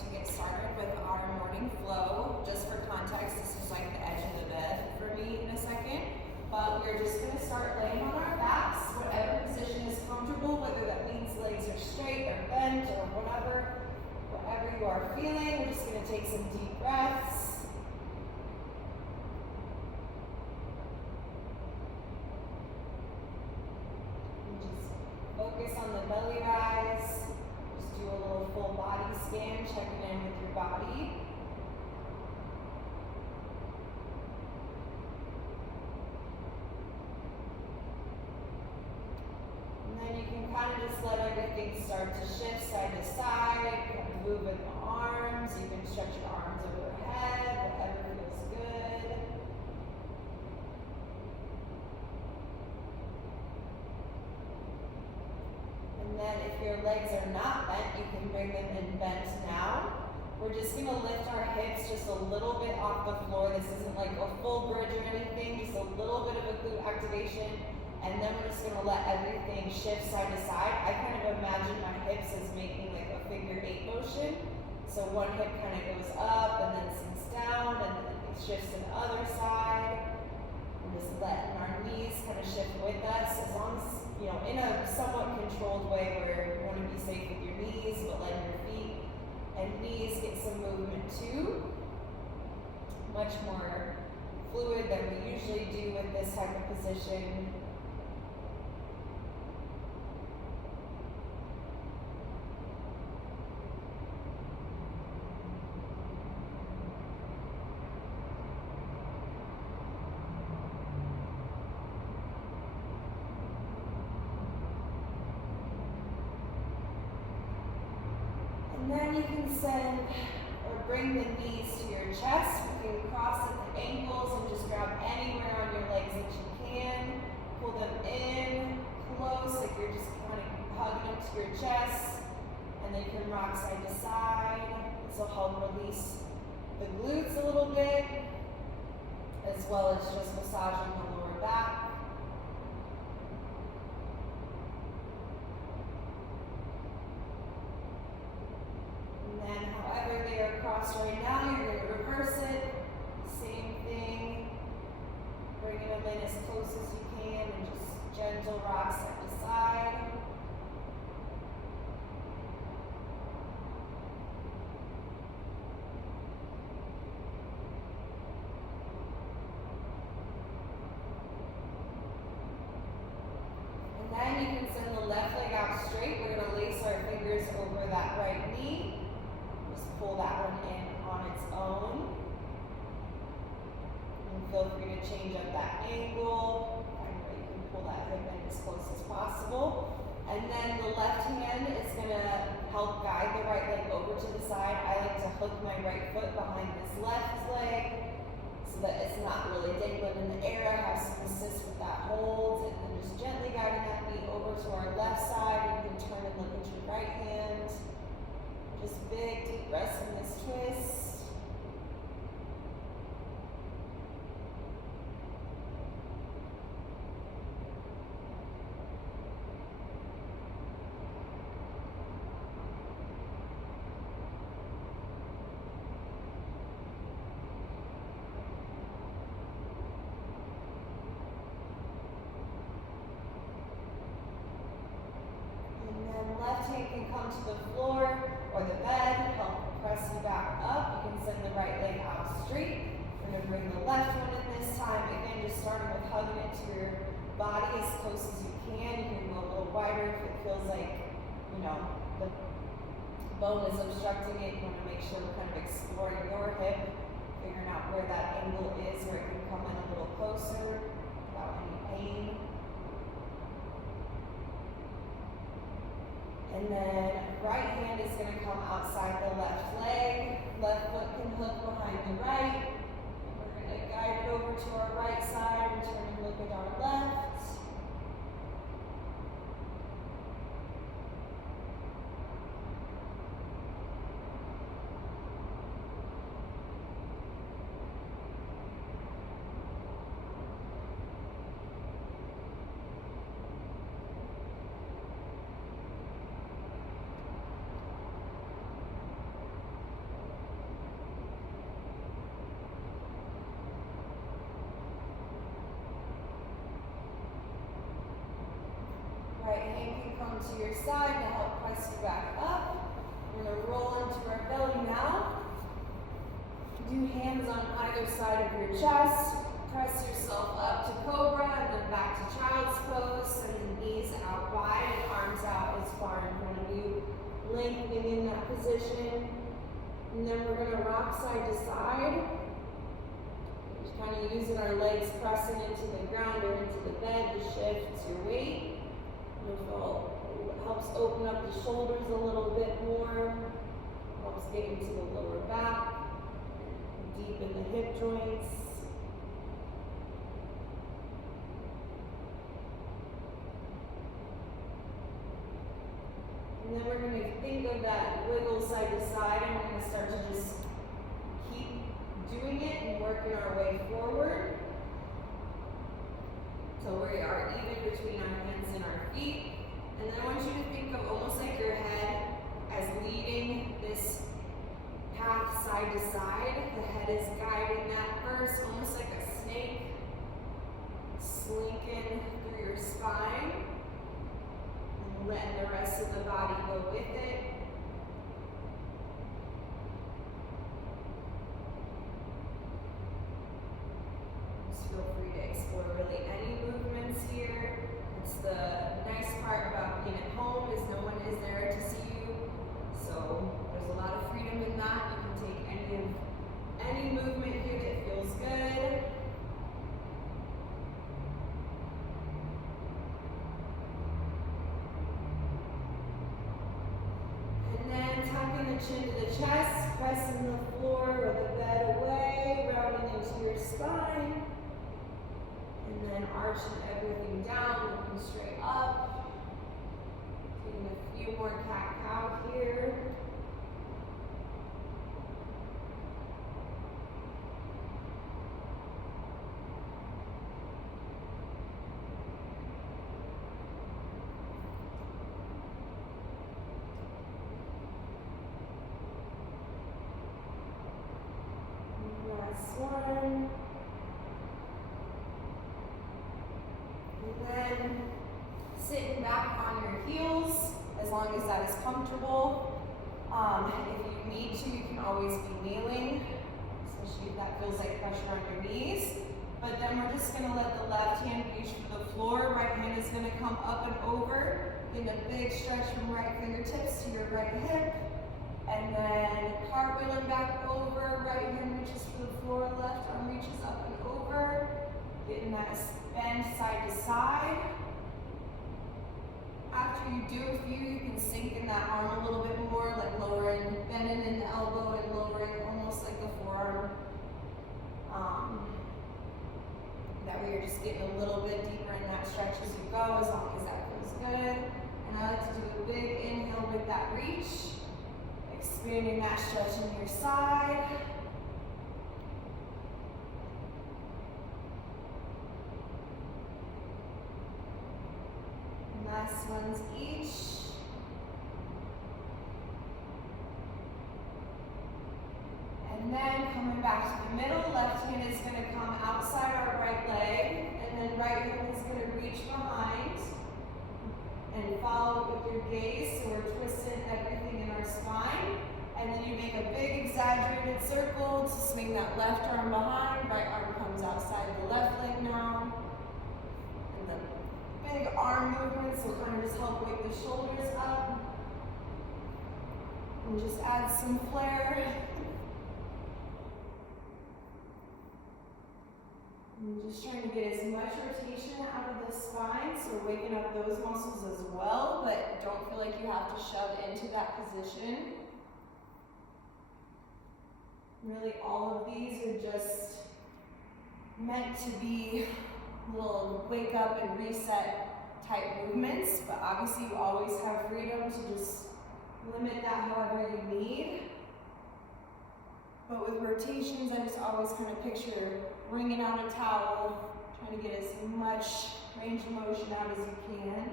to get started with our morning flow. Just for context, this is like the edge of the bed for me in a second. But we're just going to start laying on our backs, whatever position is comfortable, whether that means legs are straight or bent or whatever you are feeling. We're just going to take some deep breaths. And just focus on the belly rise. Just do a little full body scan, checking in with your body. Kind of just let everything start to shift side to side, kind of move with the arms. You can stretch your arms overhead, whatever feels good. And then if your legs are not bent, you can bring them in bent now. We're just going to lift our hips just a little bit off the floor. This isn't like a full bridge or anything, just a little bit of a glute activation. And then we're just going to let everything shift side to side. I kind of imagine my hips as making like a figure 8 motion. So one hip kind of goes up and then sinks down and then it shifts to the other side. And just letting our knees kind of shift with us as long as, you know, in a somewhat controlled way where you want to be safe with your knees, but letting your feet and knees get some movement too. Much more fluid than we usually do with this type of position. And then you can send or bring the knees to your chest. You can cross at the ankles and just grab anywhere on your legs that you can. Pull them in close, like you're just kind of hugging them to your chest. And then you can rock side to side. This will help release the glutes a little bit, as well as just massaging the lower back. And then however they are crossed right now, you're going to reverse it. Same thing. Bringing them in as close as you can and just gentle rock side to side. And then you can send the left leg out straight. We're going to lace our fingers over that right knee. Pull that one in on its own. And feel free to change up that angle. Find where you can pull that hip in as close as possible. And then the left hand is going to help guide the right leg over to the side. I like to hook my right foot behind this left leg so that it's not really dangling in the air. I have some assist with that hold. And then just gently guiding that knee over to our left side. You can turn and look at your right hand. Just big, deep breaths in this twist. And then left hand can come to the floor or the bed, help press you back up. You can send the right leg out straight. We're going to bring the left one in this time. Again, just starting with hugging it to your body as close as you can. You can go a little wider if it feels like, you know, the bone is obstructing it. You want to make sure we're kind of exploring your hip, figuring out where that angle is, where it can come in a little closer without any pain. And then right hand is going to come outside the left leg. Left foot can hook behind the right. And we're going to guide it over to our right side and turn and look at our left. can come to your side to help press you back up. We're going to roll into our belly now. Do hands on either side of your chest. Press yourself up to cobra and then back to child's pose. Send the knees out wide and arms out as far in front of you. Lengthening in that position. And then we're going to rock side to side. Just kind of using our legs pressing into the ground or into the bed to shift your weight. It helps open up the shoulders a little bit more. Helps get into the lower back. Deepen the hip joints. And then we're going to think of that wiggle side to side, and we're going to start to just keep doing it and working our way forward. So we are even between our hands and our feet. And then I want you to think of almost like your head as leading this path side to side. The head is guiding that first, almost like a snake, slinking through your spine, and letting the rest of the body go with it. Just feel free to explore really any movements here. It's the nice part about being at home is no one is there to see you. So there's a lot of freedom in that. You can take any movement here that feels good. And then tucking the chin to the chest, pressing the floor or the bed away, rounding into your spine. And then arching everything down, looking straight up. Doing a few more cat-cow here. Last one. And then sitting back on your heels, as long as that is comfortable. If you need to, you can always be kneeling, especially if that feels like pressure on your knees. But then we're just going to let the left hand reach for the floor. Right hand is going to come up and over. Then a big stretch from right fingertips to your right hip. And then cartwheeling back over. Right hand reaches for the floor. Left arm reaches up and over. Getting that bend side to side. After you do a few, you can sink in that arm a little bit more, like lowering, bending in the elbow and lowering almost like the forearm. That way you're just getting a little bit deeper in that stretch as you go, as long as that feels good. And I like to do a big inhale with that reach, expanding that stretch in your side. Last ones each. And then coming back to the middle, left hand is going to come outside our right leg, and then right hand is going to reach behind and follow with your gaze. So we're twisting everything in our spine. And then you make a big exaggerated circle to swing that left arm behind, right arm comes outside the left leg now. Big arm movements will kind of just help wake the shoulders up. And just add some flair. And just trying to get as much rotation out of the spine, so we're waking up those muscles as well, but don't feel like you have to shove into that position. Really, all of these are just meant to be little wake up and reset type movements, but obviously you always have freedom to just limit that however you need. But with rotations, I just always kind of picture wringing out a towel, trying to get as much range of motion out as you can.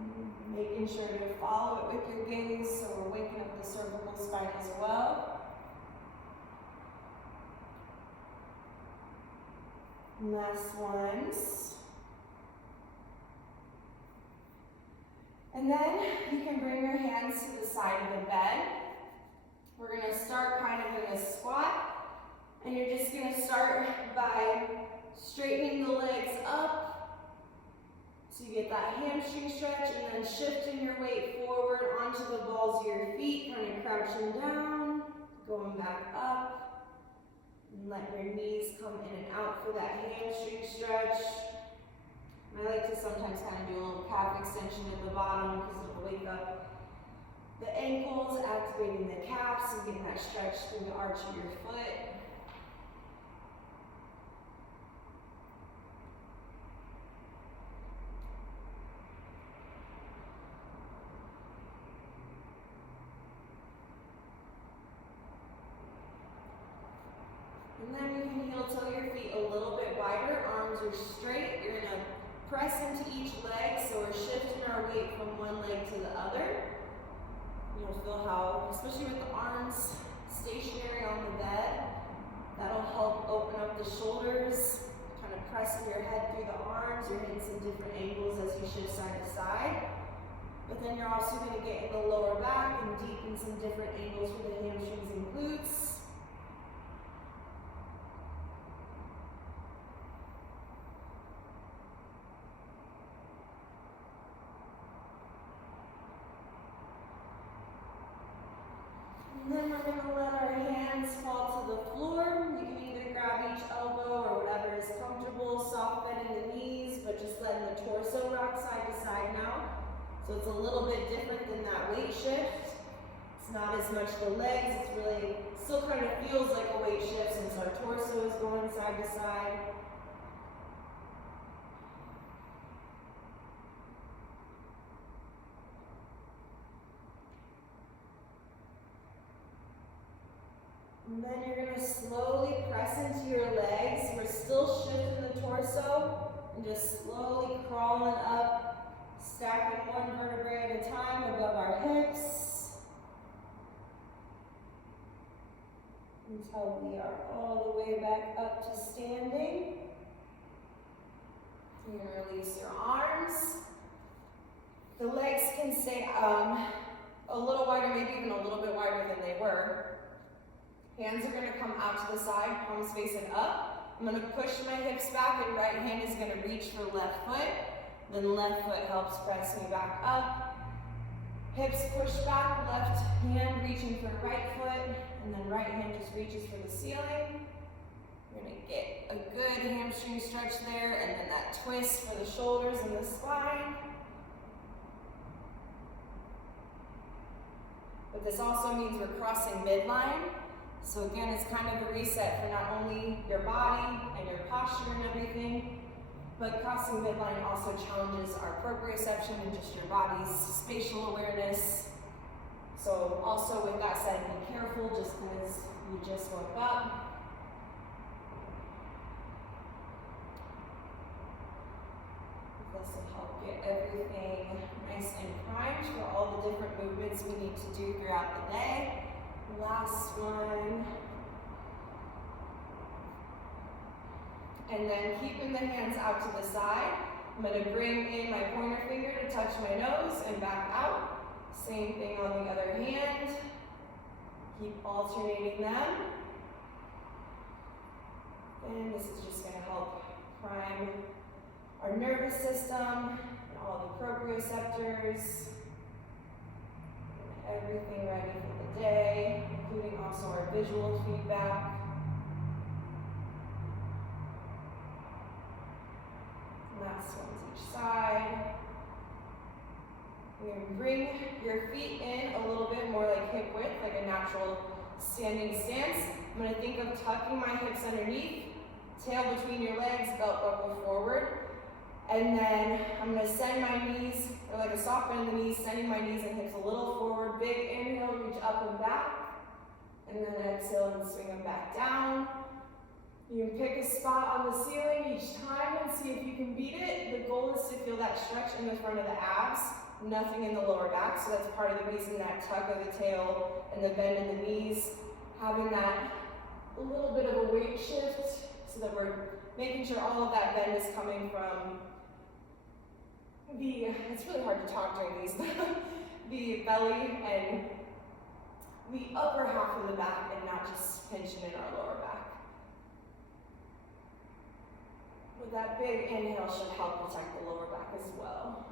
And making sure to follow it with your gaze, so we're waking up the cervical spine as well. Last ones. And then you can bring your hands to the side of the bed. We're gonna start kind of in a squat, and you're just gonna start by straightening the legs up so you get that hamstring stretch, and then shifting your weight forward onto the balls of your feet, kind of crouching down, going back up, and let your knees come in and out for that hamstring stretch. And I like to sometimes kind of do a little calf extension at the bottom because it'll wake up the ankles, activating the calves, and getting that stretch through the arch of your foot. And then you can heel toe your feet a little bit wider, arms are straight. You're gonna press into each leg, so we're shifting our weight from one leg to the other. You'll feel how, especially with the arms stationary on the bed, that'll help open up the shoulders, kind of pressing your head through the arms. You're hitting some different angles as you shift side to side. But then you're also gonna get in the lower back and deepen some different angles for the hamstrings and glutes. And then we're going to let our hands fall to the floor. You can either grab each elbow or whatever is comfortable, soft bending the knees, but just letting the torso rock side to side now. So it's a little bit different than that weight shift. It's not as much the legs, it's really still kind of feels like a weight shift since our torso is going side to side. And then you're going to slowly press into your legs. We're still shifting the torso and just slowly crawling up, stacking one vertebrae at a time above our hips until we are all the way back up to standing. You're going to release your arms. The legs can stay a little wider, maybe even a little bit wider than they were. Hands are going to come out to the side, palms facing up. I'm going to push my hips back, and right hand is going to reach for left foot. Then left foot helps press me back up. Hips push back, left hand reaching for right foot, and then right hand just reaches for the ceiling. You're going to get a good hamstring stretch there, and then that twist for the shoulders and the spine. But this also means we're crossing midline. So again, it's kind of a reset for not only your body and your posture and everything, but crossing midline also challenges our proprioception and just your body's spatial awareness. So also with that said, be careful just because you just woke up. This will help get everything nice and primed for all the different movements we need to do throughout the day. Last one. And then keeping the hands out to the side, I'm going to bring in my pointer finger to touch my nose and back out. Same thing on the other hand. Keep alternating them. And this is just going to help prime our nervous system and all the proprioceptors. Everything ready for the day, including also our visual feedback. Last one to each side. You're going to bring your feet in a little bit more like hip width, like a natural standing stance. I'm going to think of tucking my hips underneath, tail between your legs, belt buckle forward. And then I'm going to send my knees, or like a soft bend in the knees, sending my knees and hips a little forward. Big inhale, reach up and back. And then exhale and swing them back down. You can pick a spot on the ceiling each time and see if you can beat it. The goal is to feel that stretch in the front of the abs, nothing in the lower back. So that's part of the reason that tuck of the tail and the bend in the knees, having that a little bit of a weight shift so that we're making sure all of that bend is coming from it's really hard to talk during these, the belly and the upper half of the back and not just pinching in our lower back. But that big inhale should help protect the lower back as well.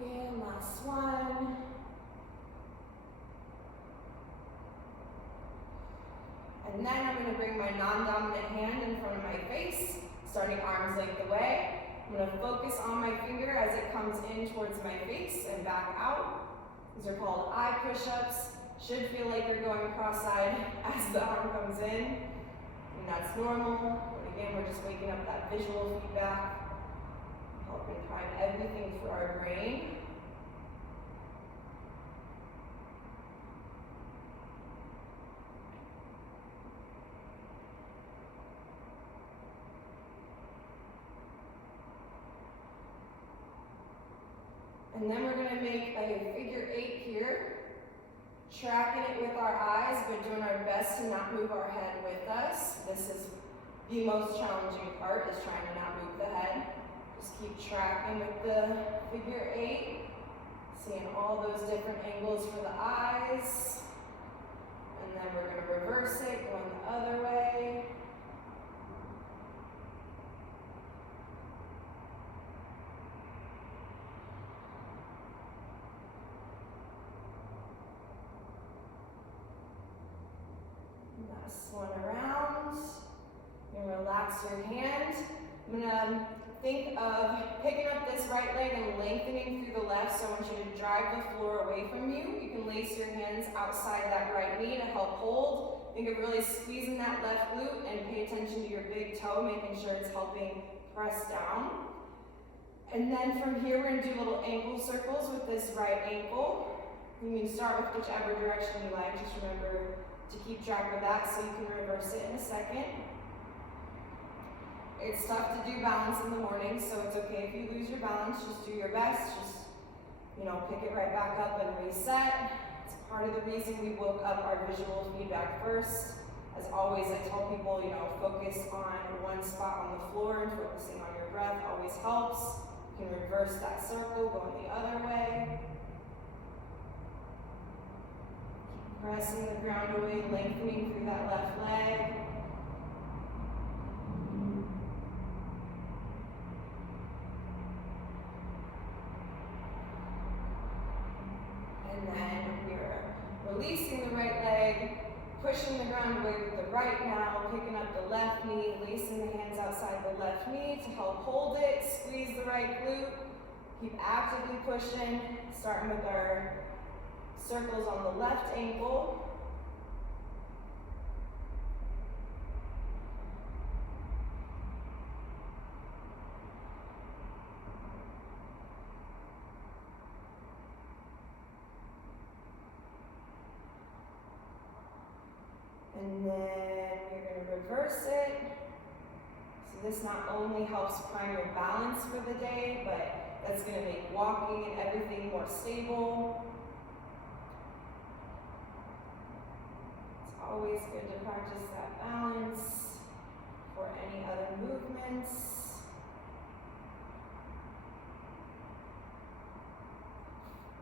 And last one. And then I'm going to bring my non-dominant hand in front of my face, starting arms length away. I'm going to focus on my finger as it comes in towards my face and back out. These are called eye push-ups. Should feel like you're going cross-eyed as the arm comes in. And that's normal. But again, we're just waking up that visual feedback. Helping prime everything for our brain. And then we're going to make a figure 8 here, tracking it with our eyes, but doing our best to not move our head with us. This is the most challenging part, is trying to not move the head. Just keep tracking with the figure 8, seeing all those different angles for the eyes. And then we're going to reverse it, going the other way. Last one around. And relax your hand. I'm going to think of picking up this right leg and lengthening through the left, so I want you to drive the floor away from you. You can lace your hands outside that right knee to help hold. Think of really squeezing that left glute and pay attention to your big toe, making sure it's helping press down. And then from here, we're going to do little ankle circles with this right ankle. You can start with whichever direction you like. Just remember to keep track of that so you can reverse it in a second. It's tough to do balance in the morning, so it's okay if you lose your balance. Just do your best. Just, pick it right back up and reset. It's part of the reason we woke up our visual feedback first. As always, I tell people, focus on one spot on the floor, and focusing on your breath always helps. You can reverse that circle, going the other way. Keep pressing the ground away, lengthening through that left leg. And then we're releasing the right leg, pushing the ground away with the right now, picking up the left knee, lacing the hands outside the left knee to help hold it, squeeze the right glute, keep actively pushing, starting with our circles on the left ankle. And then you're going to reverse it. So this not only helps prime your balance for the day, but that's going to make walking and everything more stable. It's always good to practice that balance for any other movements.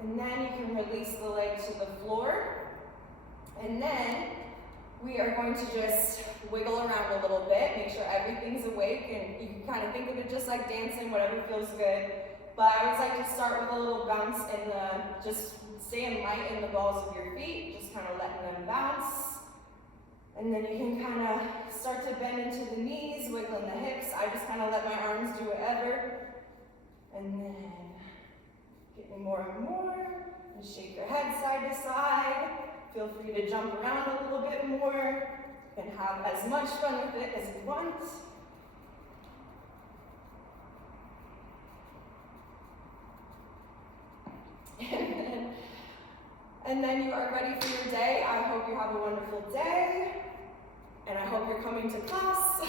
And then you can release the leg to the floor. And then we are going to just wiggle around a little bit, make sure everything's awake, and you can kind of think of it just like dancing, whatever feels good. But I always like to start with a little bounce in just staying light in the balls of your feet, just kind of letting them bounce. And then you can kind of start to bend into the knees, wiggling the hips. I just kind of let my arms do whatever. And then getting more and more, and shake your head side to side. Feel free to jump around a little bit more and have as much fun with it as you want. And then you are ready for your day. I hope you have a wonderful day. And I hope you're coming to class.